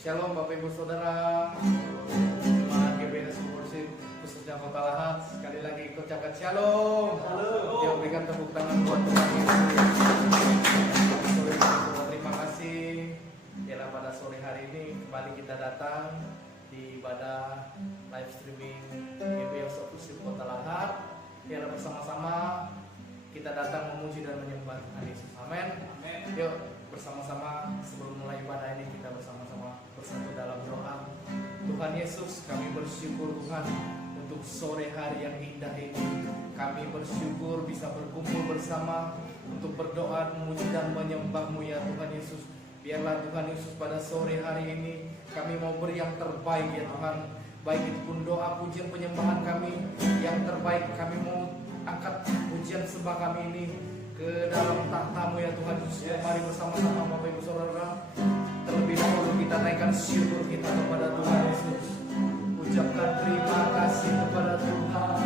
Shalom Bapak Ibu Saudara, jemaat GBS Worship khususnya Kota Lahat. Sekali lagi ikut ucapkan Shalom. Yuk berikan tepuk tangan buat Tuhan Yesus. Terima kasih. Ialah pada sore hari ini kembali kita datang di ibadah live streaming GBS Worship Kota Lahat. Ialah bersama-sama kita datang memuji dan menyembah Tuhan Yesus. Amin. Yuk bersama-sama sebelum mulai ibadah ini kita bersama-sama bersatu dalam doa. Tuhan Yesus, kami bersyukur Tuhan untuk sore hari yang indah ini. Kami bersyukur bisa berkumpul bersama untuk berdoa, memuji dan menyembah-Mu ya Tuhan Yesus. Biarlah Tuhan Yesus pada sore hari ini kami mau beri yang terbaik ya Tuhan. Baik itu pun doa, pujian, penyembahan kami yang terbaik. Kami mau angkat pujian sembah kami ini ke dalam tahta-Mu ya Tuhan Yesus. Mari bersama-sama Bapak Ibu Saudara, terlebih dahulu kita naikkan syukur kita kepada Tuhan Yesus. Ucapkan terima kasih kepada Tuhan.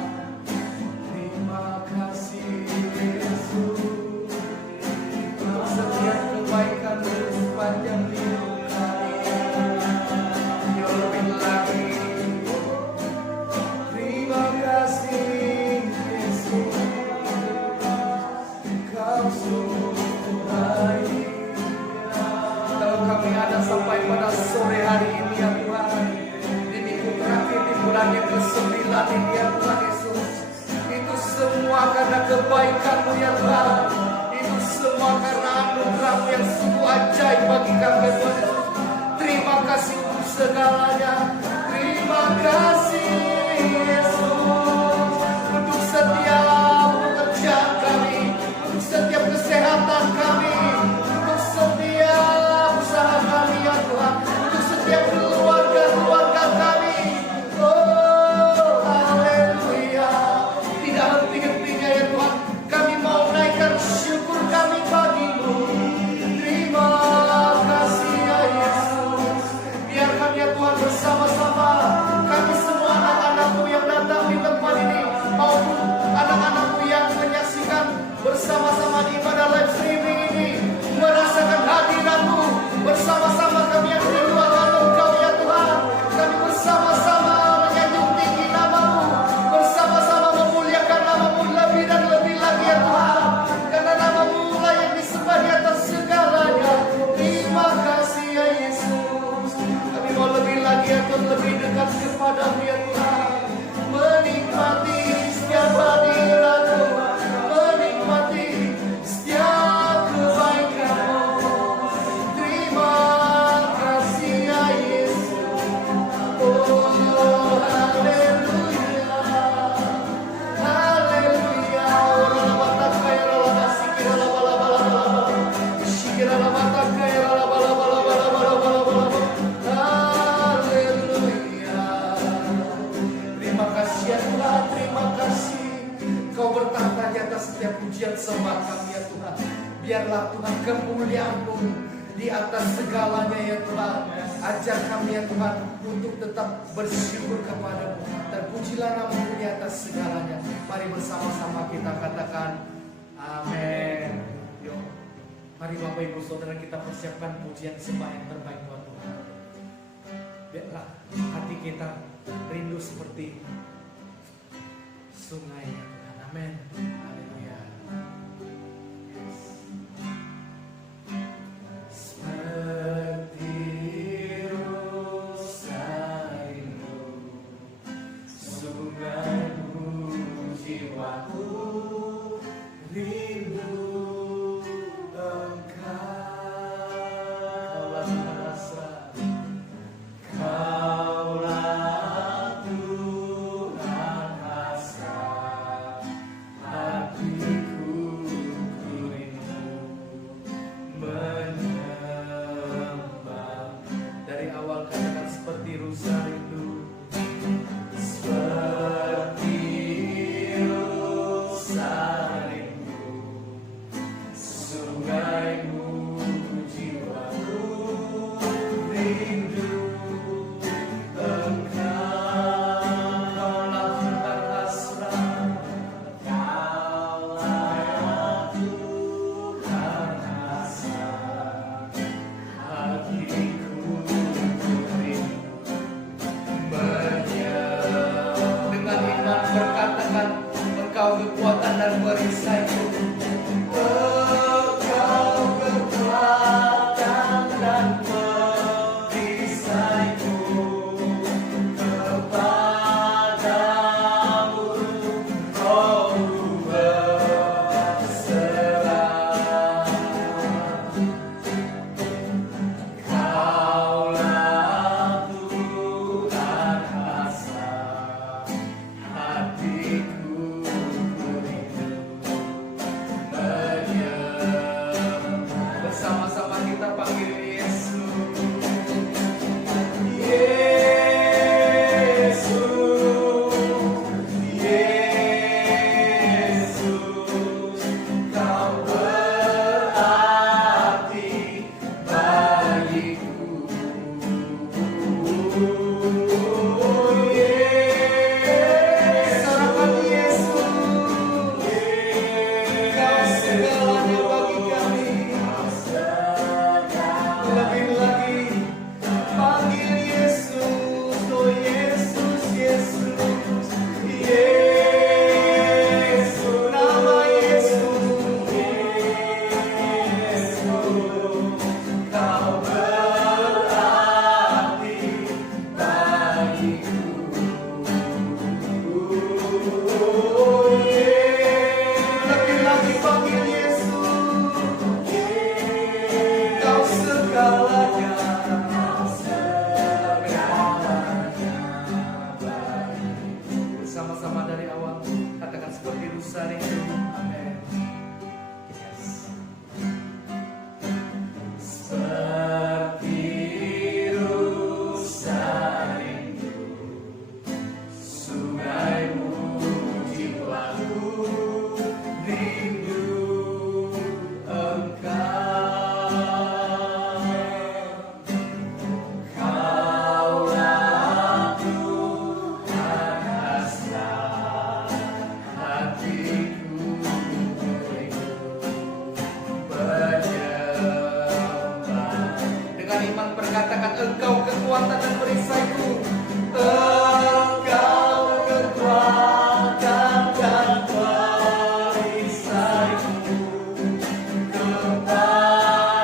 Terima kasih Yesus untuk setiap kebaikan sepanjang hidup kami. Yo lebih lagi. Terima kasih Yesus. Kau sungguh baik. Kalau kami ada sampai pada sore hari ini ya Tuhan, di minggu terakhir di bulan yang ke-9 ini ya Tuhan Yesus, itu semua karena kebaikan-Mu ya Tuhan. Itu semua karena anugerah-Mu yang sungguh ajaib bagi kami ya Tuhan Yesus. Terima kasih untuk segalanya. Terima kasih Yesus untuk setiap pekerjaan kami, untuk setiap kesehatan kami, untuk setiap usaha kami ya Tuhan, untuk setiap keluarga kami. Oh haleluya. Tidak henti-hentinya ya Tuhan, kami mau naikkan syukur kami bagi-Mu. Terima kasih ya Yesus. Biarkan ya Tuhan bersama-sama kami semua anak-anak-Mu yang datang di tempat ini maupun anak-anak-Mu yang menyaksikan bersama-sama di ibadah live streaming ini merasakan hadirat-Mu. Bersama-sama kami yang rindu akan Engkau ya Tuhan. Kami bersama-sama menyanjung tinggi nama-Mu, bersama-sama memuliakan nama-Mu lebih dan lebih lagi ya Tuhan, karena nama-Mu lah yang disembah di atas segalanya. Terima kasih ya Yesus. Kami mau lebih lagi ya Tuhan, lebih dekat kepada-Mu ya Tuhan, menikmati setiap hadirat-Mu, menikmati setiap kebaikan-Mu. Terima kasih ya Yesus. Oh haleluya, haleluya. Ora mata kaya ora masih kira la bala bala bala, sikira la mata kaya ora bala bala bala bala bala. Haleluya. Terima kasih ya Tuhan, terima kasih. Kau bertahta di atas setiap pujian sembah kami ya Tuhan. Biarlah Tuhan kemuliaan-Mu di atas segalanya ya Tuhan. Ajar kami ya Tuhan untuk tetap bersyukur kepada-Mu. Terpujilah nama-Mu di atas segalanya. Mari bersama-sama kita katakan amin. Yuk, mari Bapak Ibu Saudara kita persiapkan pujian sembah yang terbaik buat Tuhan. Biarlah hati kita rindu seperti sungai ya Tuhan. Amin. Haleluya. Seperti rusaimu, sungaimu jiwaku rindu Engkau. Kaulah Tuhan rasa, Kaulah Tuhan rasa. Engkau kekuatan dan perisaiku. Engkau kekuatan dan perisaiku.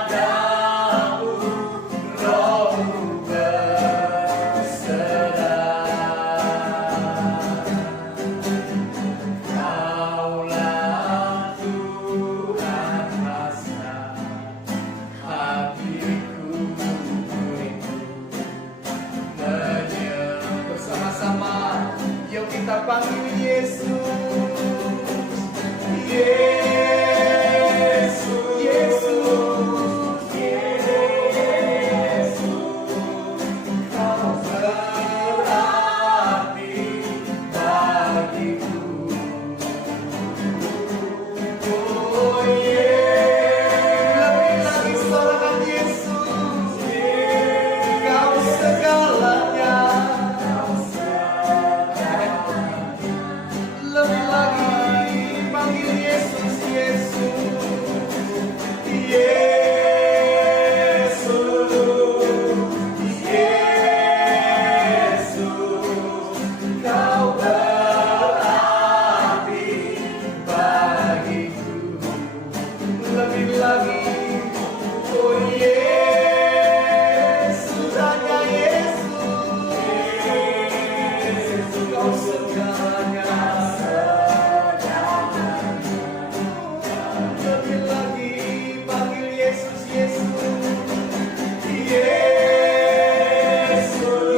Kepadamu rohku berserah. Kaulah Tuhan hasrat hatiku, bersama-sama, yuk kita panggil Yesus. Yesus, Yesus, Yesus, Kau berarti bagiku. Oh lebih lagi sorakan Yesus, Kau segalanya. Lebih lagi panggil Yesus, Yesus, Yesus, Yesus, Kau berarti bagiku. Lebih lagi, oh Yesus, hanya Yesus, Kau segalanya. Lebih lagi panggil Yesus, Yesus, Yesus,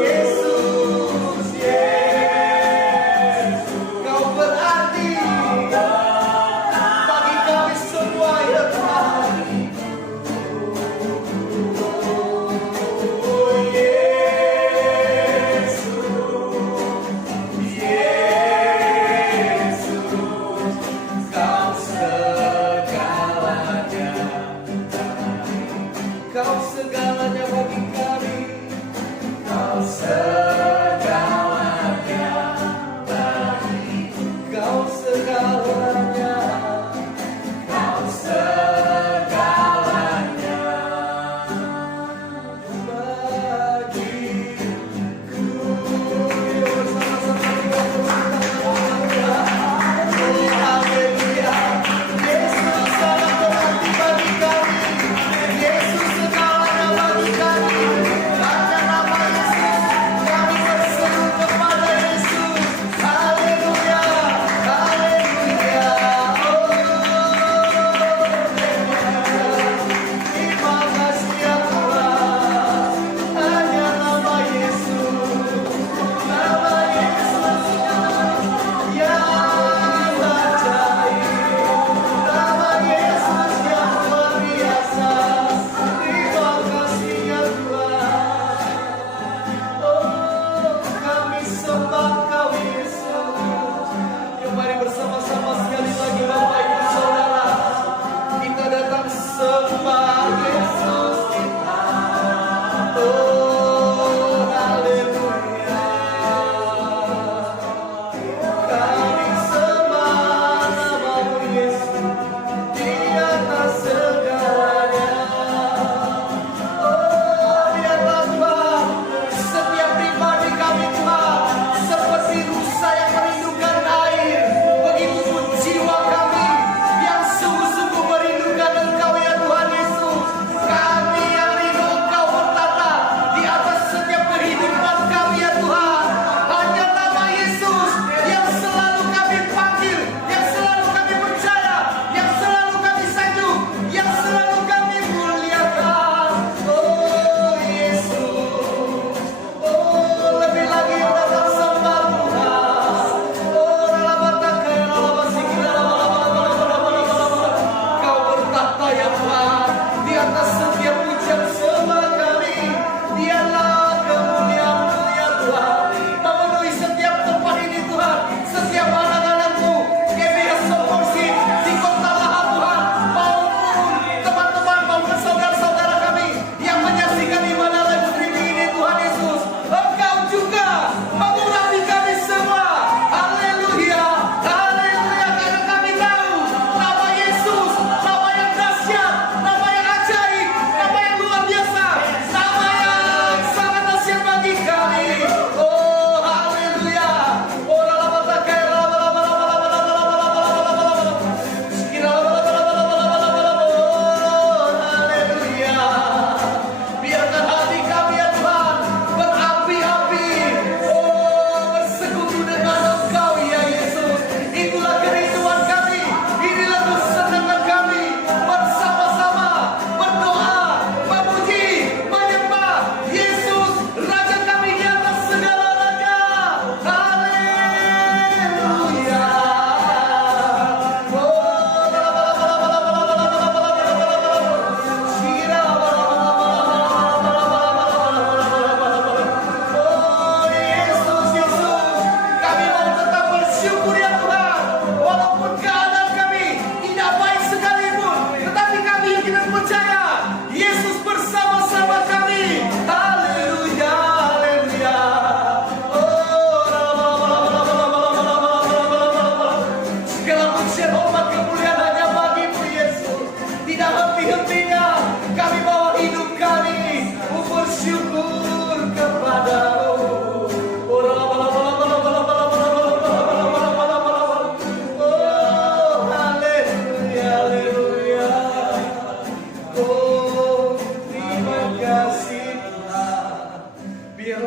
Yesus, Yesus, Kau berarti bagi kami semua, ya Tuhan. Oh Yesus, Yesus, Kau segalanya. Kau segalanya bagi kami. Kau segalanya bagi. Kau segalanya. Kau segalanya bagiku. Yuk bersama-sama kita berkata, oh haleluya. Yesus sangat berarti bagi kami. Yesus segalanya bagi kami.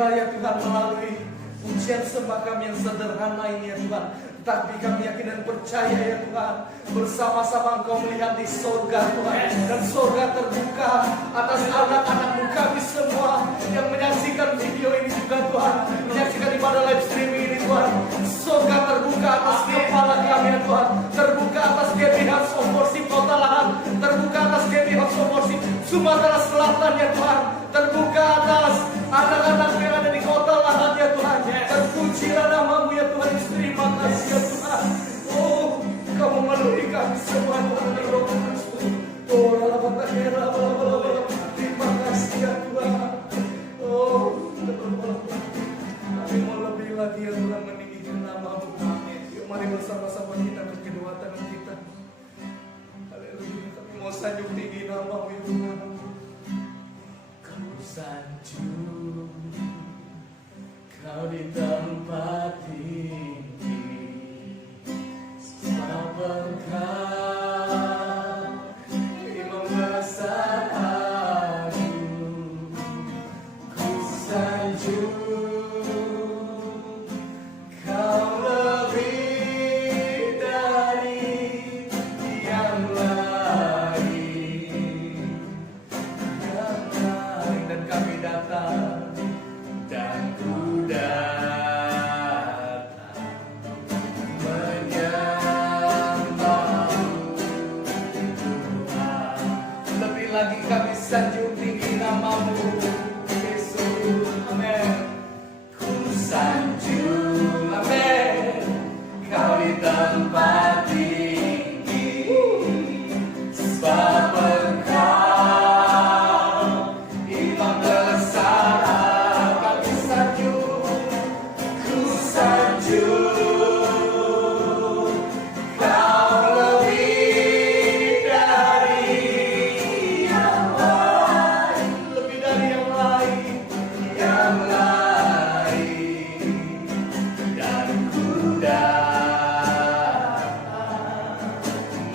Bukanlah ya Tuhan melalui pujian sembah kami yang sederhana ini ya Tuhan, tapi kami yakin dan percaya ya Tuhan, bersama-sama Engkau melihat di sorga Tuhan, dan sorga terbuka atas anak-anakmu kami semua yang menyaksikan video ini juga Tuhan, menyaksikan ibadah live streaming ini Tuhan. Sorga terbuka atas kepala kami ya Tuhan, terbuka atas GBH Soporsi Kota Lahat, terbuka atas GBH Soporsi Sumatera Selatan ya Tuhan, terbuka atas anak-anak yang ada di Kota Lahat ya Tuhan. Terpujilah namamu ya Tuhan, terima kasih ya Tuhan. Oh, Kau memenuhi kami semua Tuhan dengan Roh Kudus. Oh, terima kasih ya Tuhan. Oh, kami mau lebih lagi ya Tuhan meninggikan namamu. Yuk mari bersama-sama kita ke kedua tangan kita. Haleluya, kami mau sanjung tinggi namamu ya Tuhan. Kau sanjung, Kau di tempat tinggi, sebab Engkau Imam besar agung. Ku sanjung, Kau lebih dari yang lain, dan kami datang, dan ku datang menyembahmu Tuhan. Lebih lagi kami sanjung tinggi namamu Yesus. Amin. Ku sanjung, amin, Kau di tempat tinggi, sebab Engkau Imam besar. Kami sanjung, ku sanjung, Kau lebih dari yang lain, lebih dari yang lain, yang lain, dan ku datang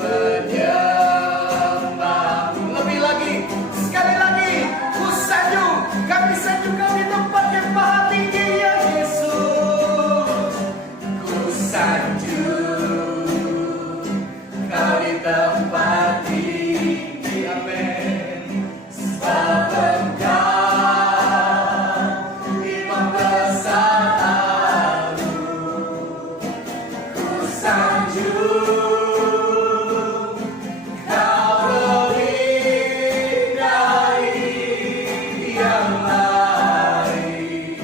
menyembahmu. Lebih lagi, sekali lagi, ku sanjung, kami sanjung Kau di tempat yang maha tinggi ya Yesus. Ku sanjung, Kau di tempat tinggi, amin, sebab Engkau Imam besar agung. Ku sanjung, Kau lebih dari yang lain,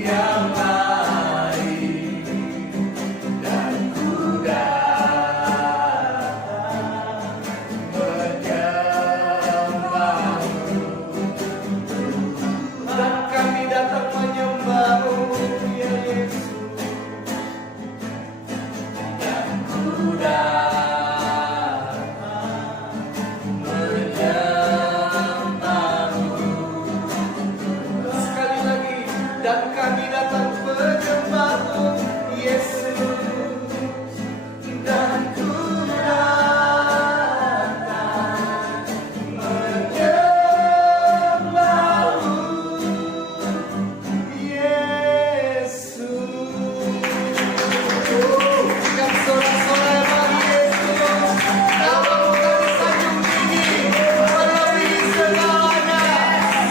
yang lain, dan ku datang menyembahmu, dan kami datang menyembahmu ya Yesus, dan ku datang menyembahmu. Sekali lagi, dan kami datang menyembahmu Yesus, dan ku datang menyembahmu Yesus. Berikan sorak-sorai bagi Yesus. Namamu kami sanjung tinggi, melebihi segalanya.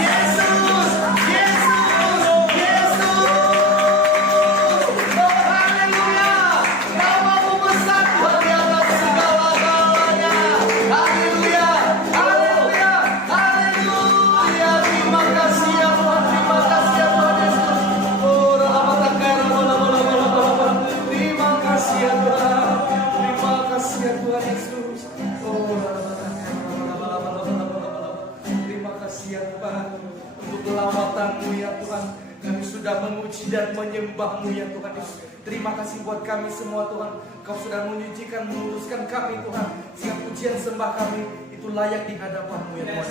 Yesus, Yesus, Yesus. Oh haleluya, namamu besar Tuhan di atas segala-galanya. Haleluya, haleluya, haleluya. Terima kasih ya Tuhan, terima kasih ya Tuhan Yesus. Oh terima kasih ya Tuhan, terima kasih ya Tuhan Yesus. Oh terima kasih ya Tuhan untuk lawatan-Mu ya Tuhan. Kami sudah memuji dan menyembah-Mu ya Tuhan Yesus. Terima kasih buat kami semua Tuhan. Kau sudah menyucikan, meluruskan kami Tuhan, sehingga pujian sembah kami itu layak di hadapan-Mu ya Tuhan.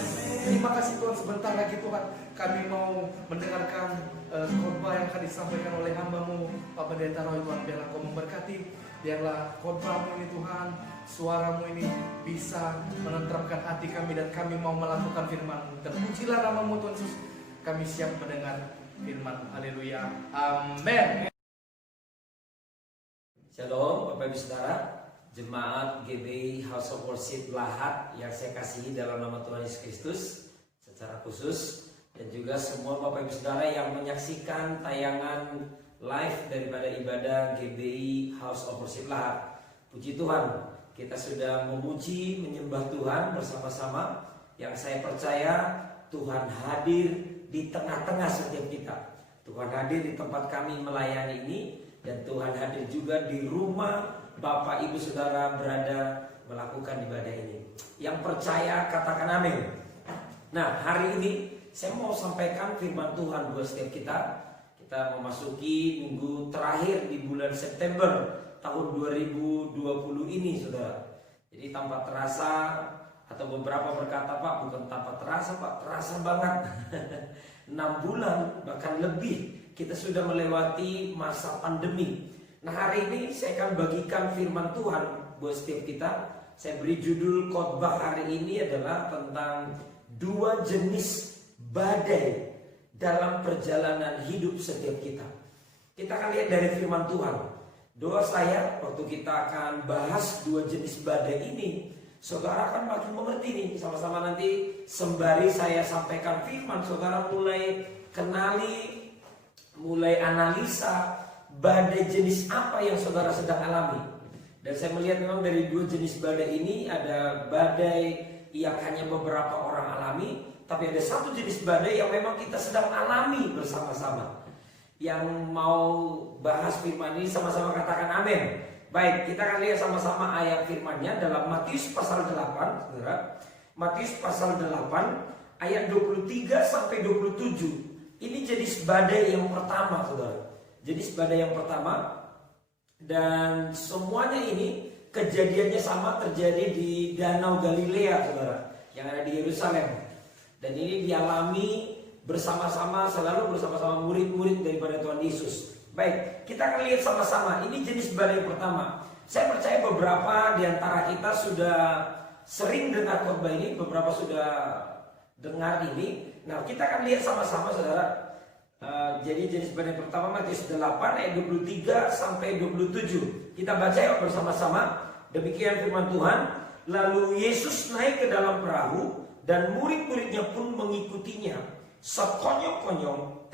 Terima kasih Tuhan, sebentar lagi Tuhan kami mau mendengarkan khotbah yang akan disampaikan oleh hamba-Mu Pak Pendeta Roy. Tuhan biarlah Kau memberkati, biarlah khotbah-Mu ini Tuhan, suara-Mu ini bisa menenteramkan hati kami dan kami mau melakukan firman-Mu. Dan pujilah nama-Mu Tuhan Yesus. kami siap mendengar firman. Haleluya. Amin. Shalom Bapak Ibu Saudara, Jemaat GBI House of Worship Lahat yang saya kasihi dalam nama Tuhan Yesus Kristus secara khusus, dan juga semua Bapak Ibu Saudara yang menyaksikan tayangan live daripada ibadah GBI House of Worship Lahat. Puji Tuhan, kita sudah memuji, menyembah Tuhan bersama-sama. Yang saya percaya Tuhan hadir di tengah-tengah setiap kita. Tuhan hadir di tempat kami melayani ini, dan Tuhan hadir juga di rumah Bapak Ibu Saudara berada melakukan ibadah ini. Yang percaya katakan amin. Nah, hari ini saya mau sampaikan firman Tuhan buat setiap kita. Kita memasuki minggu terakhir di bulan September tahun 2020 ini, Saudara. Jadi tanpa terasa, atau beberapa berkata, Pak, bukan tanpa terasa, Pak, terasa banget. 6 bulan bahkan lebih kita sudah melewati masa pandemi. Nah, hari ini saya akan bagikan firman Tuhan buat setiap kita. Saya beri judul khotbah hari ini adalah tentang 2 jenis badai dalam perjalanan hidup setiap kita. Kita akan lihat dari firman Tuhan. Doa saya waktu kita akan bahas 2 jenis badai ini, saudara akan makin mengerti nih. Sama-sama nanti sembari saya sampaikan firman, saudara mulai kenali, mulai analisa badai jenis apa yang saudara sedang alami. Dan saya melihat memang dari 2 jenis badai ini, ada badai yang hanya beberapa orang alami, tapi ada 1 jenis badai yang memang kita sedang alami bersama-sama. Yang mau bahas firman ini sama-sama katakan amin. Baik, kita akan lihat sama-sama ayat firman-Nya dalam Matius pasal 8, Saudara. Matius pasal 8 ayat 23 sampai 27. Ini jenis badai yang pertama, Saudara. Jenis badai yang pertama, dan semuanya ini kejadiannya sama, terjadi di Danau Galilea, Saudara, yang ada di Yerusalem. Dan ini dialami bersama-sama, selalu bersama-sama murid-murid daripada Tuhan Yesus. Baik, kita akan lihat sama-sama. Ini jenis badai pertama. Saya percaya beberapa di antara kita sudah sering dengar khotbah ini, beberapa sudah dengar ini. Nah, kita akan lihat sama-sama, Saudara. Jadi jenis badai pertama Matius 8 ayat 23 sampai 27. Kita baca yuk bersama-sama. Demikian firman Tuhan. Lalu Yesus naik ke dalam perahu, dan murid-muridnya pun mengikutinya. Sekonyong-konyong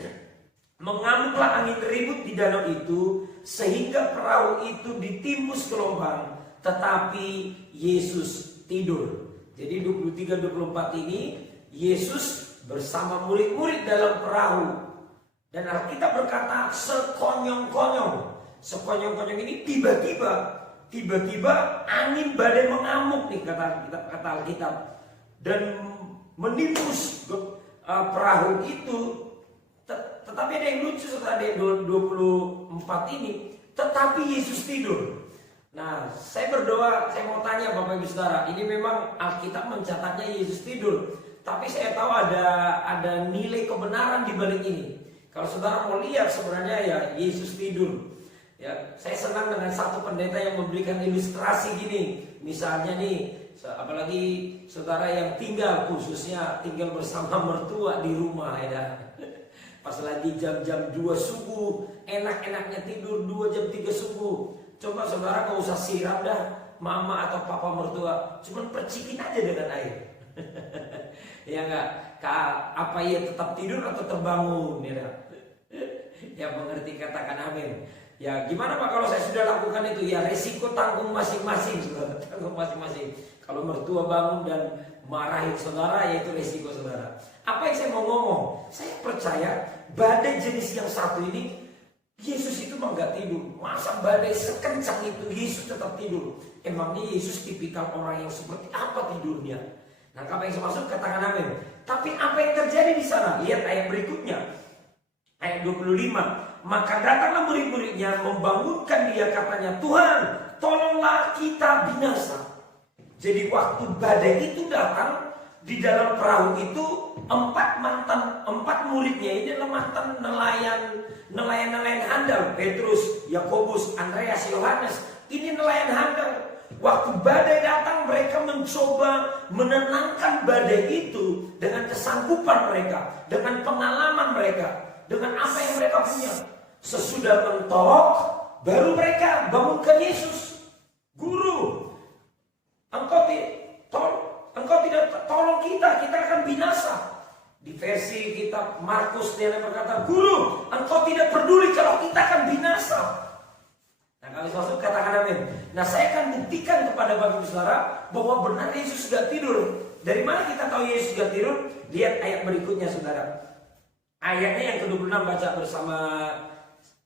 mengamuklah angin ribut di danau itu, sehingga perahu itu ditimbus gelombang, tetapi Yesus tidur. Jadi 23-24 ini Yesus bersama murid-murid dalam perahu. Dan Alkitab berkata sekonyong-konyong. Sekonyong-konyong ini tiba-tiba angin badai mengamuk nih, kata Alkitab, dan menimbus perahu itu. Tetapi ada yang lucu, setelah ada 24 ini, tetapi Yesus tidur. Nah, saya berdoa, saya mau tanya Bapak Ibu Saudara, ini memang Alkitab mencatatnya Yesus tidur, tapi saya tahu ada nilai kebenaran di balik ini. Kalau saudara mau lihat, sebenarnya ya Yesus tidur. Ya, saya senang dengan satu pendeta yang memberikan ilustrasi gini. Misalnya nih, apalagi saudara yang khususnya tinggal bersama mertua di rumah, ya. Pas lagi jam-jam 2 subuh, enak-enaknya tidur 2 jam 3 subuh. Coba saudara gak usah siram dah mama atau papa mertua, cuman percikin aja dengan air. Ya enggak? Apa ia tetap tidur atau terbangun, ya? Yang mengerti katakan amin. Ya gimana Pak kalau saya sudah lakukan itu? Ya resiko tanggung masing-masing, saudara. Tanggung masing-masing. Kalau mertua bangun dan marahin saudara, ya itu resiko saudara. Apa yang saya mau ngomong? Saya percaya badai jenis yang satu ini, Yesus itu mah gak tidur. Masa badai sekencang itu Yesus tetap tidur? Emangnya Yesus tipikal orang yang seperti apa tidurnya? Nah, apa yang saya maksud katakan amin. Tapi apa yang terjadi di sana? Lihat ayat berikutnya. Ayat 25. Maka datanglah murid-muridnya membangunkan dia, katanya, Tuhan, tolonglah kita binasa. Jadi waktu badai itu datang, di dalam perahu itu 4 muridnya ini adalah mantan nelayan handal. Petrus, Yakobus, Andreas, Yohanes. Ini nelayan handal. Waktu badai datang, mereka mencoba menenangkan badai itu dengan kesanggupan mereka, dengan pengalaman mereka, dengan apa yang mereka punya. Sesudah mentok, baru mereka bangunkan Yesus. Guru, engkau tidak tolong kita akan binasa. Di versi kitab Markus dia berkata, Guru, engkau tidak peduli kalau kita akan binasa. Nah, kalau masuk katakan amin. Nah, saya akan buktikan kepada Bapak Ibu Saudara bahwa benar Yesus sudah tidur. Dari mana kita tahu Yesus sudah tidur? Lihat ayat berikutnya, Saudara. Ayatnya yang ke-26 baca bersama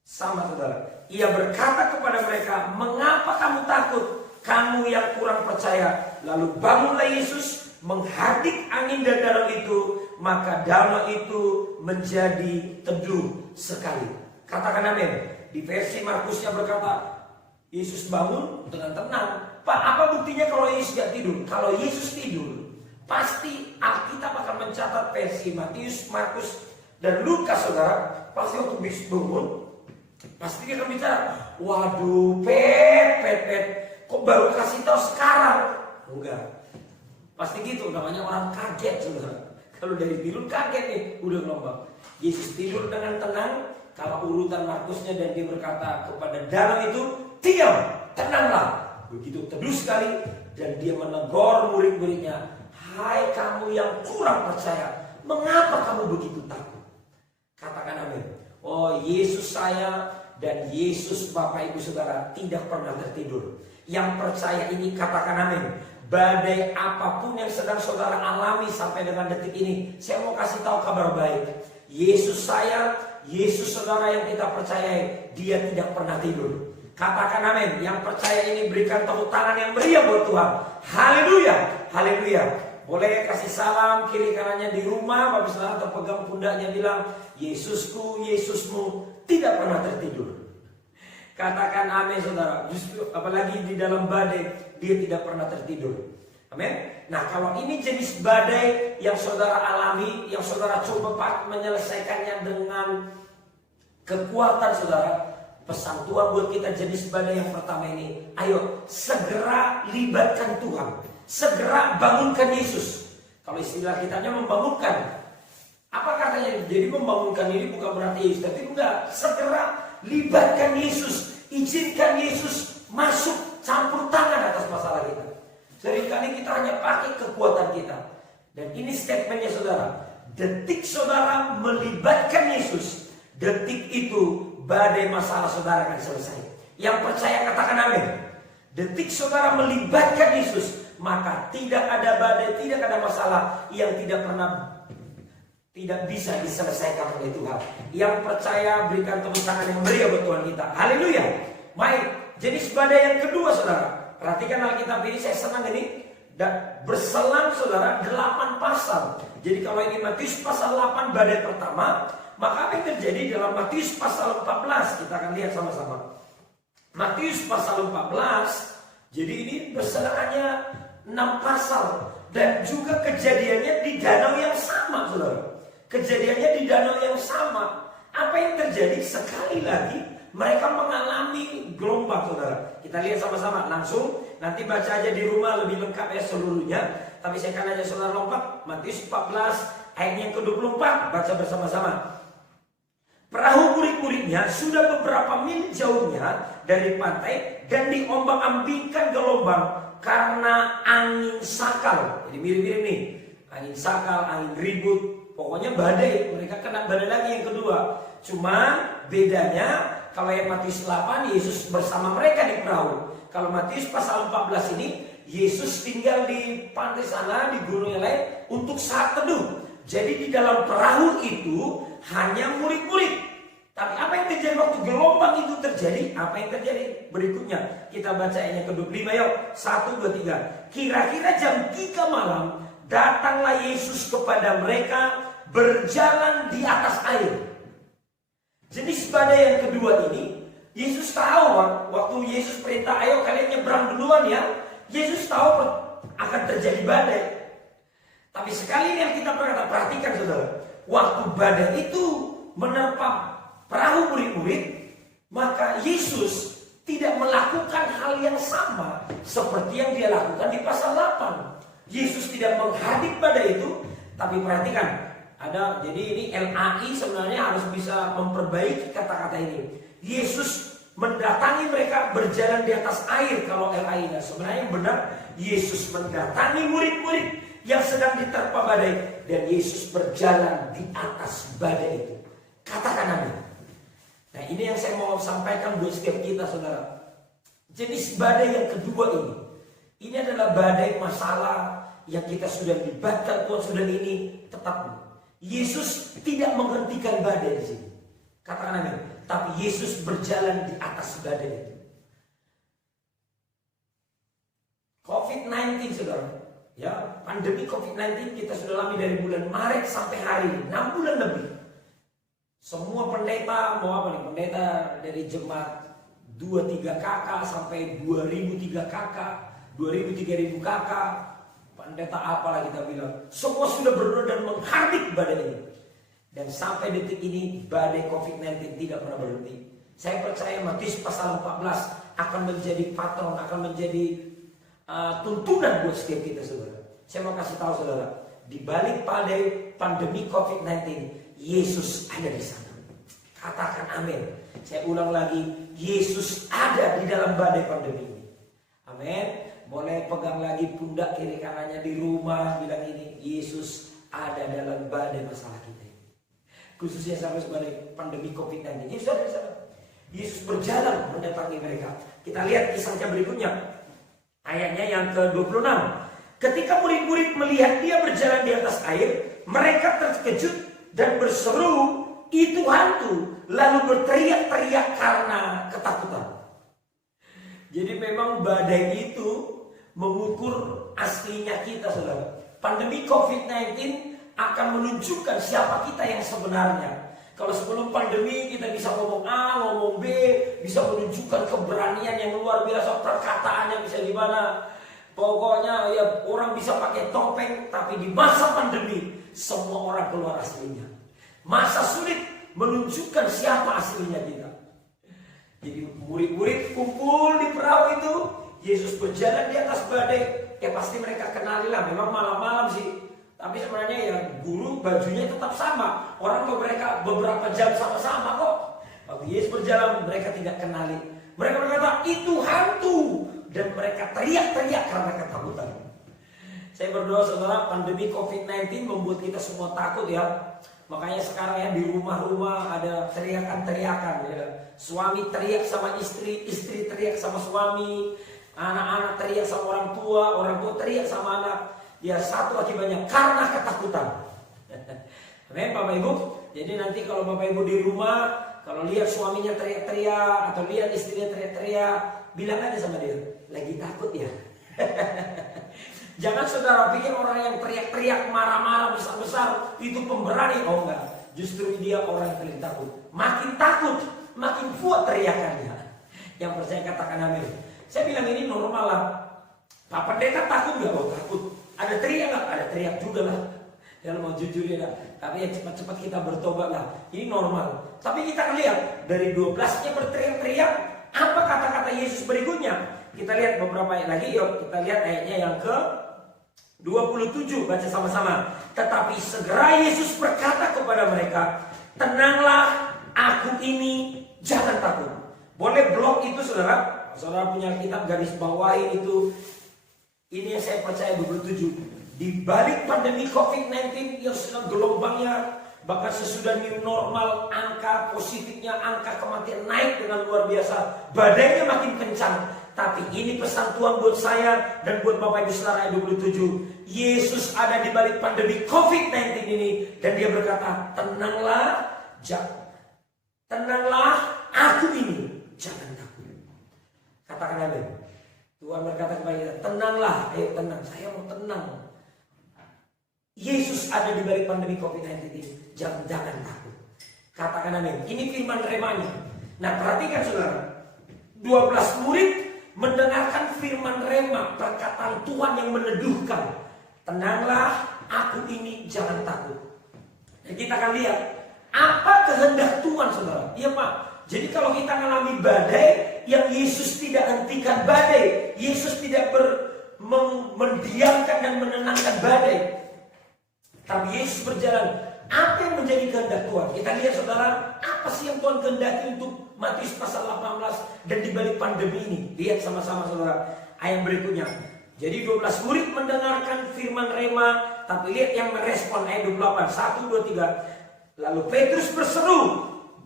Saudara. Ia berkata kepada mereka, mengapa kamu takut? Kamu yang kurang percaya. Lalu bangunlah Yesus, menghadik angin dan danau itu, maka danau itu menjadi teduh sekali. Katakan amin. Di versi Markusnya berkata, Yesus bangun dengan tenang. Pak, apa buktinya kalau Yesus tidak tidur? Kalau Yesus tidur, pasti Alkitab akan mencatat versi Matius, Markus, dan Lukas, Saudara. Pasti waktu Yesus bangun, pasti dia akan bicara, waduh, Pet, kok baru kasih tahu sekarang? Enggak. Pasti gitu, namanya orang kaget, Saudara. Kalau dari tidur kaget nih, udah gelombang. Yesus tidur dengan tenang. Kalau urutan Markusnya, dan dia berkata kepada danau itu, diam, tenanglah. Begitu teduh sekali, dan dia menegur murid-muridnya, hai kamu yang kurang percaya, mengapa kamu begitu takut? Katakan amin. Oh, Yesus saya dan Yesus Bapak Ibu Saudara tidak pernah tertidur. Yang percaya ini katakan amin. Badai apapun yang sedang saudara alami sampai dengan detik ini, saya mau kasih tahu kabar baik. Yesus saya, Yesus saudara yang kita percayai, dia tidak pernah tidur. Katakan amin. Yang percaya ini berikan tepuk tangan yang meriah buat Tuhan. Haleluya, haleluya. Boleh kasih salam kiri kanannya di rumah. Bapak saudara terpegang pundaknya bilang, Yesusku, Yesusmu tidak pernah tertidur. Katakan amin saudara. Justru apalagi di dalam badai, dia tidak pernah tertidur. Amin. Nah, kalau ini jenis badai yang saudara alami, yang saudara coba menyelesaikannya dengan kekuatan saudara, pesan Tuhan buat kita jenis badai yang pertama ini, ayo segera libatkan Tuhan, segera bangunkan Yesus. Kalau istilah kitanya membangunkan, apa katanya? Jadi membangunkan ini bukan berarti Yesus, tapi enggak, segera libatkan Yesus, izinkan Yesus masuk campur tangan atas masalah kita. Seringkali kita hanya pakai kekuatan kita. Dan ini statementnya saudara, detik saudara melibatkan Yesus, detik itu badai masalah saudara akan selesai. Yang percaya katakan amin. Detik saudara melibatkan Yesus, maka tidak ada badai, tidak ada masalah yang tidak bisa diselesaikan oleh Tuhan. Yang percaya berikan tepuk tangan yang meriah buat Tuhan kita. Haleluya. Baik, jenis badai yang kedua saudara. Perhatikan Alkitab ini, saya senang ini. Berselang saudara 8 pasal. Jadi kalau ini Matius pasal 8 badai pertama, maka apa yang terjadi dalam Matius pasal 14? Kita akan lihat sama-sama. Matius pasal 14. Jadi ini berselang hanya 6 pasal. Dan juga kejadiannya di danau yang sama saudara. Kejadiannya di danau yang sama. Apa yang terjadi? Sekali lagi mereka mengalami gelombang saudara. Kita lihat sama-sama langsung. Nanti baca aja di rumah lebih lengkap ya seluruhnya. Tapi saya akan aja saudara lompat. Matius 14 ayat yang ke-24. Baca bersama-sama. Perahu murid-muridnya sudah beberapa mil jauhnya dari pantai dan diombang-ambingkan gelombang karena angin sakal. Jadi mirip-mirip nih. Angin sakal, angin ribut. Pokoknya badai. Mereka kena badai lagi yang kedua. Cuman bedanya kalau yang Matius 8 Yesus bersama mereka di perahu. Kalau Matius pasal 14 ini Yesus tinggal di pantai sana, di gunung yang lain untuk saat teduh. Jadi di dalam perahu itu hanya murid-murid. Tapi apa yang terjadi waktu gelombang itu terjadi? Apa yang terjadi? Berikutnya kita baca yang ke-25 yuk. 1, 2, 3. Kira-kira jam 3 malam datanglah Yesus kepada mereka berjalan di atas air. Jenis badai yang kedua ini, Yesus tahu waktu Yesus perintah ayo kalian nyebrang duluan ya. Yesus tahu akan terjadi badai. Tapi sekali yang kita perhatikan saudara, waktu badai itu menerpa perahu murid-murid, maka Yesus tidak melakukan hal yang sama seperti yang dia lakukan di pasal 8. Yesus tidak menghadik badai itu, Tapi perhatikan, jadi ini LAI sebenarnya harus bisa memperbaiki kata-kata ini. Yesus mendatangi mereka berjalan di atas air kalau LAI. Sebenarnya yang benar, Yesus mendatangi murid-murid yang sedang diterpa badai dan Yesus berjalan di atas badai itu. Katakan amin. Nah, ini yang saya mau sampaikan buat setiap kita, saudara. Jenis badai yang kedua ini adalah badai masalah yang kita sudah libatkan Tuhan sudah ini. Tetap Yesus tidak menghentikan badai di sini. Katakan amin. Tapi Yesus berjalan di atas badai itu. COVID-19, saudara. Ya, pandemi COVID-19 kita sudah alami dari bulan Maret sampai hari ini, 6 bulan lebih. Semua pendeta mau apa nih? Pendeta dari jemaat 2-3 kakak sampai 2003 kakak, 2000-3000 kakak. Pendeta apalah kita bilang. Semua sudah berdoa dan menghardik badai ini. Dan sampai detik ini badai COVID-19 tidak pernah berhenti. Saya percaya Matius pasal 14 akan menjadi patron, akan menjadi tuntunan buat setiap kita, saudara. Saya mau kasih tahu, saudara, di balik badai pandemi COVID-19, Yesus ada di sana. Katakan amin. Saya ulang lagi, Yesus ada di dalam badai pandemi ini. Amin. Boleh pegang lagi pundak kiri kanannya di rumah, bilang ini, Yesus ada dalam badai masalah kita ini. Khususnya sampai sebagai pandemi COVID-19. Yesus ada di sana. Yesus berjalan mendatangi mereka. Kita lihat kisahnya berikutnya. Ayatnya yang ke-26. Ketika murid-murid melihat dia berjalan di atas air, mereka terkejut dan berseru, "Itu hantu!" Lalu berteriak-teriak karena ketakutan. Jadi memang badai itu mengukur aslinya kita, saudara. Pandemi COVID-19 akan menunjukkan siapa kita yang sebenarnya. Kalau sebelum pandemi kita bisa ngomong A, ngomong B, bisa menunjukkan keberanian yang luar biasa, perkataannya bisa gimana. Pokoknya ya orang bisa pakai topeng, tapi di masa pandemi semua orang keluar aslinya. Masa sulit menunjukkan siapa aslinya kita. Jadi murid-murid kumpul di perahu itu, Yesus berjalan di atas badai. Ya pasti mereka kenalilah, memang malam-malam sih. Tapi sebenarnya ya guru bajunya tetap sama. Orang mereka beberapa jam sama-sama kok. Waktu Yesus berjalan mereka tidak kenali. Mereka berkata itu hantu. Dan mereka teriak-teriak karena ketakutan. Saya berdoa saudara, pandemi COVID-19 membuat kita semua takut ya. Makanya sekarang ya di rumah-rumah ada teriakan-teriakan ya. Suami teriak sama istri, istri teriak sama suami, anak-anak teriak sama orang tua teriak sama anak. Ya satu akibatnya karena ketakutan. Amin Bapak Ibu. Jadi nanti kalau Bapak Ibu di rumah, kalau lihat suaminya teriak-teriak atau lihat istrinya teriak-teriak, bilang aja sama dia, lagi takut ya. Jangan saudara pikir orang yang teriak-teriak, marah-marah besar-besar itu pemberani. Oh enggak, justru dia orang yang paling takut. Makin takut, makin kuat teriakannya. Yang percaya katakan amin. Saya bilang ini normal lah. Pak Pendeta takut nggak? Oh takut. Ada teriak nggak? Ada teriak juga lah. Kalau mau jujur ya, tapi ya cepat-cepat kita bertobat lah. Ini normal. Tapi kita lihat dari 12-nya berteriak-teriak, apa kata-kata Yesus berikutnya? Kita lihat beberapa ayat lagi. Yuk kita lihat ayatnya yang ke 27, baca sama-sama. Tetapi segera Yesus berkata kepada mereka, "Tenanglah, aku ini, jangan takut." Boleh blok itu saudara. Saudara punya kitab garis bawahi itu. Ini yang saya percaya 27. Di balik pandemi COVID-19 yang sedang gelombangnya, bahkan sesudah new normal, angka positifnya, angka kematian naik dengan luar biasa. Badainya makin kencang. Tapi ini pesan Tuhan buat saya dan buat Bapak Ibu Saudara ayat 27. Yesus ada di balik pandemi COVID-19 ini. Dan dia berkata, tenanglah, aku ini, jangan takut. Katakan amin. Tuhan berkata kepada kita, tenanglah, ayo tenang, saya mau tenang. Yesus ada di balik pandemi COVID-19 ini, jangan takut. Katakan amin. Ini firman remanya. Nah perhatikan saudara, 12 murid mendengarkan firman rema, perkataan Tuhan yang meneduhkan. Tenanglah, aku ini, jangan takut. Dan kita akan lihat apa kehendak Tuhan saudara. Iya Pak. Jadi kalau kita mengalami badai, yang Yesus tidak hentikan badai, Yesus tidak mendiamkan dan menenangkan badai. Tapi Yesus berjalan. Apa yang menjadi kehendak Tuhan? Kita lihat saudara, apa sih yang Tuhan kehendaki untuk Matius pasal 18 dan di balik pandemi ini? Lihat sama-sama saudara, ayat berikutnya. Jadi 12 murid mendengarkan firman rema, tapi lihat yang merespon ayat 28, 1, 2, 3. Lalu Petrus berseru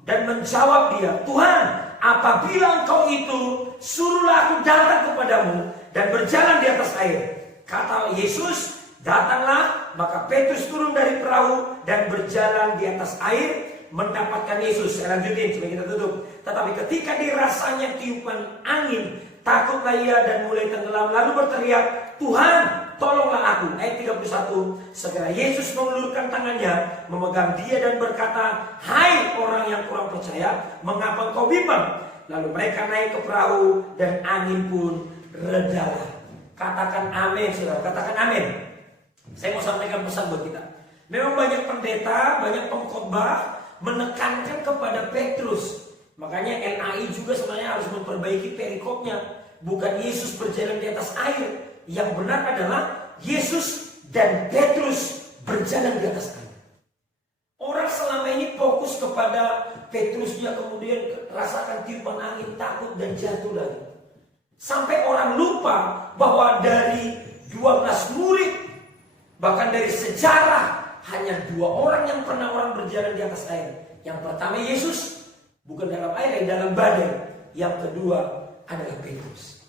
dan menjawab dia, Tuhan, apabila engkau itu, suruhlah aku datang kepadamu dan berjalan di atas air. Kata Yesus, datanglah. Maka Petrus turun dari perahu dan berjalan di atas air mendapatkan Yesus. Saya lanjutin supaya kita tutup. Tetapi ketika dirasanya tiupan angin, takutlah ia dan mulai tenggelam. Lalu berteriak, Tuhan, tolonglah aku. Ayat 31. Segera Yesus mengulurkan tangannya, memegang dia dan berkata, hai orang yang kurang percaya, mengapa engkau bimbang? Lalu mereka naik ke perahu dan angin pun redalah. Katakan amin, saudara. Katakan amin. Saya mau sampaikan pesan buat kita. Memang banyak pendeta, banyak pengkhotbah menekankan kepada Petrus. Makanya LAI juga sebenarnya harus memperbaiki perikopnya. Bukan Yesus berjalan di atas air. Yang benar adalah Yesus dan Petrus berjalan di atas air. Orang selama ini fokus kepada Petrusnya, kemudian rasakan tiupan angin, takut dan jatuh lagi. Sampai orang lupa bahwa dari 12 murid, bahkan dari sejarah, hanya 2 orang yang pernah orang berjalan di atas air. Yang pertama Yesus, bukan dalam air, dalam badai. Yang kedua adalah Petrus.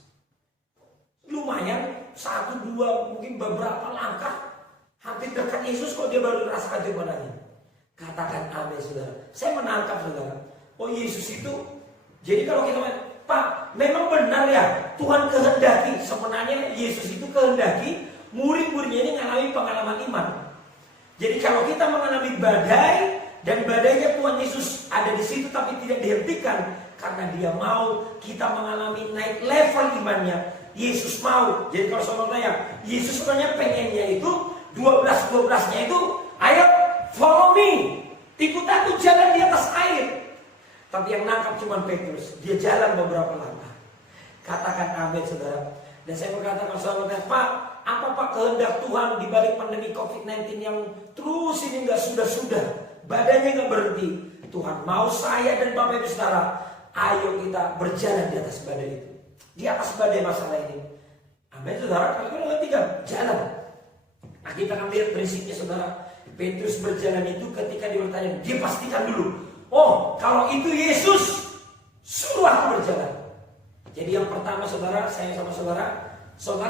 Lumayan, 1, 2, mungkin beberapa langkah, hampir dekat Yesus kok dia baru merasakan tiupan angin. Katakan amin saudara. Saya menangkap saudara. Oh Yesus itu, jadi kalau kita Pak, memang benar ya Tuhan kehendaki. Sebenarnya Yesus itu kehendaki murid-muridnya ini mengalami pengalaman iman. Jadi kalau kita mengalami badai dan badainya Tuhan Yesus ada di situ tapi tidak dihentikan karena dia mau kita mengalami naik level imannya. Yesus mau. Jadi kalau saudara tanya, Yesus sebenarnya pengennya itu 12-12-nya itu, ayo follow me, ikut aku jalan di atas air. Tapi yang nangkap cuma Petrus. Dia jalan beberapa langkah. Katakan amin saudara. Dan saya berkata kalau saudara, Pak, apa Pak kehendak Tuhan di balik pandemi COVID-19 yang terus ini nggak sudah-sudah, badannya nggak berhenti. Tuhan mau saya dan Bapak Ibu Saudara, ayo kita berjalan di atas badai itu, di atas badai masalah ini. Amin saudara. Kalau kita ngerti kan, jalan. Nah kita akan lihat prinsipnya saudara. Petrus berjalan itu ketika dia bertanya, dia pastikan dulu, oh kalau itu Yesus, suruh aku berjalan. Jadi yang pertama saudara, saya sama saudara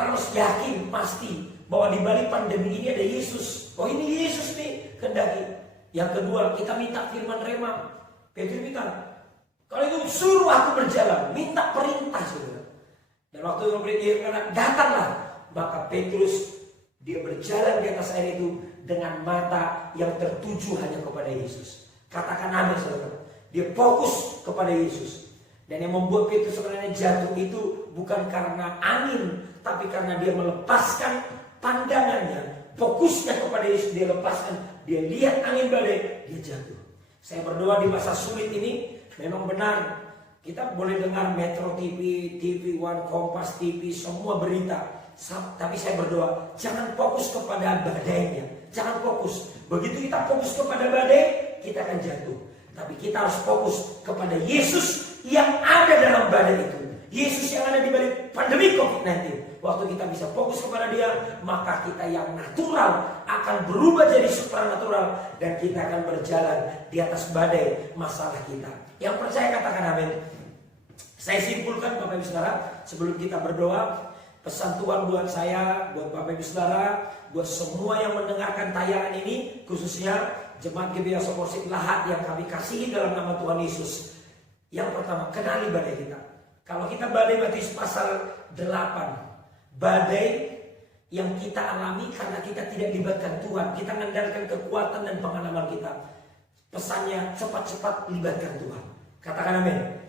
harus yakin pasti bahwa di balik pandemi ini ada Yesus. Oh ini Yesus nih kehendaki. Yang kedua, kita minta firman rema. Petrus minta, kalau itu suruh aku berjalan, minta perintah saudara. Dan waktu dia kata datanglah, maka Petrus dia berjalan di atas air itu dengan mata yang tertuju hanya kepada Yesus. Katakan amin saudara. Dia fokus kepada Yesus. Dan yang membuat Petrus sebenarnya jatuh itu bukan karena angin, tapi karena dia melepaskan pandangannya, fokusnya kepada Yesus. Dia lepaskan, dia lihat angin badai, dia jatuh. Saya berdoa di masa sulit ini, memang benar kita boleh dengar Metro TV, TV One, Kompas TV, semua berita. Tapi saya berdoa, jangan fokus kepada badainya, jangan fokus. Begitu kita fokus kepada badai, kita akan jatuh. Tapi kita harus fokus kepada Yesus yang ada dalam badai itu. Yesus yang ada di balik pandemi COVID-19. Waktu kita bisa fokus kepada dia, maka kita yang natural akan berubah jadi supranatural. Dan kita akan berjalan di atas badai masalah kita. Yang percaya katakan amin. Saya simpulkan Bapak Ibu Saudara, sebelum kita berdoa, pesan Tuhan buat saya, buat Bapak Ibu Saudara, buat semua yang mendengarkan tayangan ini, khususnya Jemaat GBI Soporsit Lahat yang kami kasihi dalam nama Tuhan Yesus. Yang pertama, kenali badai kita. Kalau kita badai Matius pasal 8, badai yang kita alami karena kita tidak libatkan Tuhan, kita mengandalkan kekuatan dan pengalaman kita. Pesannya cepat-cepat libatkan Tuhan. Katakan amin.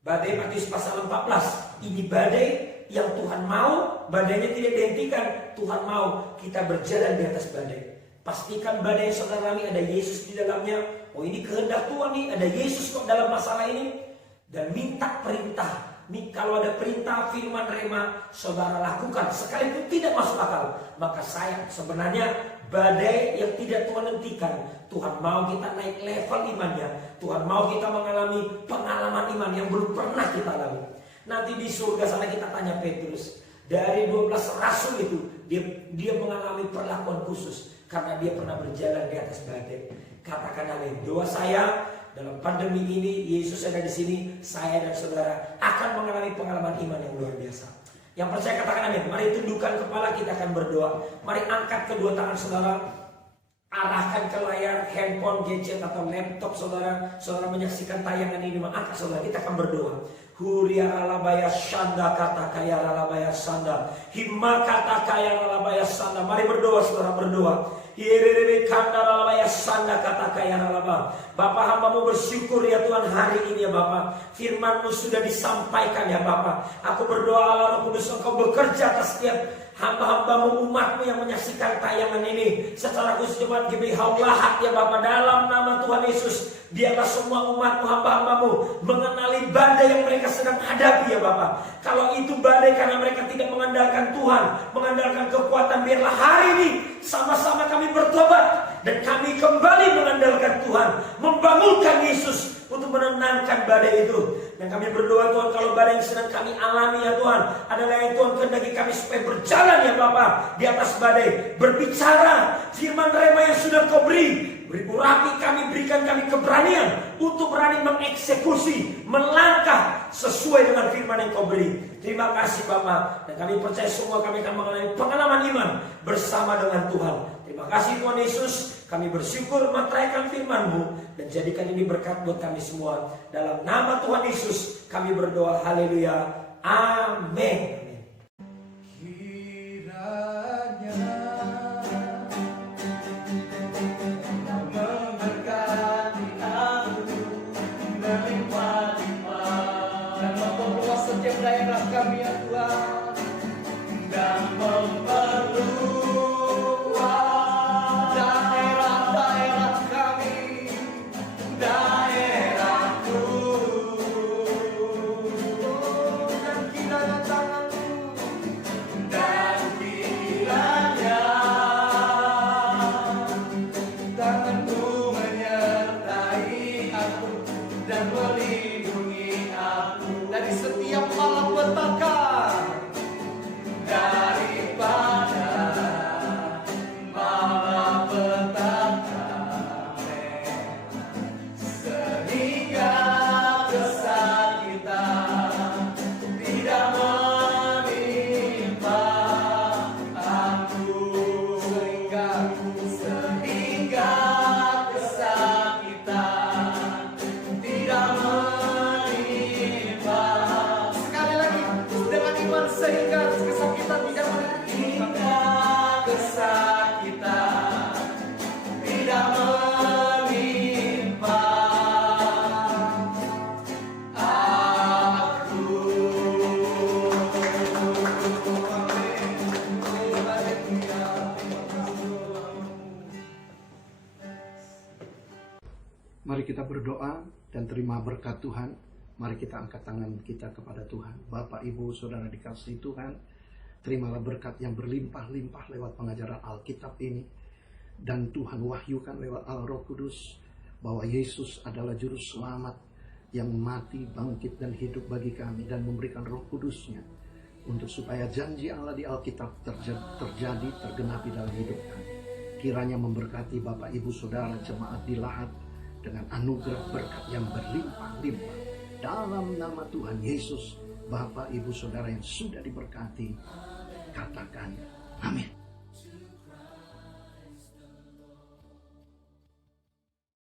Badai Matius pasal 14, ini badai yang Tuhan mau, badainya tidak dihentikan. Tuhan mau kita berjalan di atas badai. Pastikan badai saudara kami ada Yesus di dalamnya. Oh ini kehendak Tuhan nih, ada Yesus kok dalam masalah ini. Dan minta perintah Kalau ada perintah firman rema saudara lakukan sekalipun tidak masuk akal, maka sayang. Sebenarnya badai yang tidak Tuhan hentikan, Tuhan mau kita naik level imannya. Tuhan mau kita mengalami pengalaman iman yang belum pernah kita alami. Nanti di surga sana kita tanya Petrus, dari 12 rasul itu dia mengalami perlakuan khusus karena dia pernah berjalan di atas badai. Katakan amin. Doa saya dalam pandemi ini, Yesus ada di sini, saya dan saudara akan mengalami pengalaman iman yang luar biasa. Yang percaya katakan amin. Mari tundukkan kepala, kita akan berdoa. Mari angkat kedua tangan saudara, arahkan ke layar handphone, gadget atau laptop saudara. Saudara menyaksikan tayangan ini, angkat saudara, kita akan berdoa. Huria ralabaya sanda kata kaya ralabaya sanda. Himma kata kaya ralabaya sanda. Mari berdoa saudara, berdoa. Hiriri kanda ralabaya sanda kata kaya ralaba. Bapak, hambamu bersyukur ya Tuhan hari ini ya Bapak. Firman-Mu sudah disampaikan ya Bapak. Aku berdoa Allah Roh Kudus, Engkau bekerja atas setiap hamba-hambamu, umatmu yang menyaksikan tayangan ini. Secara khusus jemaat GBI Haulahat ya Bapak, dalam nama Tuhan Yesus, biarlah semua umatmu, hamba-hambamu mengenali badai yang mereka sedang hadapi ya Bapak. Kalau itu badai karena mereka tidak mengandalkan Tuhan, mengandalkan kekuatan, biarlah hari ini sama-sama kami bertobat dan kami kembali mengandalkan Tuhan, membangunkan Yesus untuk menenangkan badai itu. Dan kami berdoa Tuhan, kalau badai yang sedang kami alami ya Tuhan adalah yang Tuhan kehendaki kami supaya berjalan ya Bapak di atas badai, berbicara firman rema yang sudah Kau beri. Urapi kami, berikan kami keberanian untuk berani mengeksekusi, melangkah sesuai dengan firman yang Kau beri. Terima kasih Bapak. Dan kami percaya semua kami akan mengalami pengalaman iman bersama dengan Tuhan. Terima kasih Tuhan Yesus. Kami bersyukur meteraikan firman-Mu dan jadikan ini berkat buat kami semua. Dalam nama Tuhan Yesus kami berdoa. Haleluya. Amin. Daerah kami ya Tuhan, dan memperluas daerah-daerah kami, daerahku, dan kiranya tanganmu menyertai aku dan melindungi aku dari setiap malapetaka, daripada malapetaka, sehingga kesakitan tidak menimpa aku, sehingga kesakitan tidak sehingga kesakitan tidak menimpa, kesakitan tidak menimpa aku. Mari kita berdoa dan terima berkat Tuhan. Mari kita angkat tangan kita kepada Tuhan. Bapak, Ibu, Saudara dikasihi Tuhan, terimalah berkat yang berlimpah-limpah lewat pengajaran Alkitab ini. Dan Tuhan wahyukan lewat Roh Kudus bahwa Yesus adalah Juru Selamat yang mati, bangkit, dan hidup bagi kami. Dan memberikan Roh Kudusnya untuk supaya janji Allah di Alkitab terjadi, tergenapi dalam hidup kami. Kiranya memberkati Bapak, Ibu, Saudara, jemaat di Lahat dengan anugerah berkat yang berlimpah-limpah. Dalam nama Tuhan Yesus, Bapak, Ibu, Saudara yang sudah diberkati, katakan amin.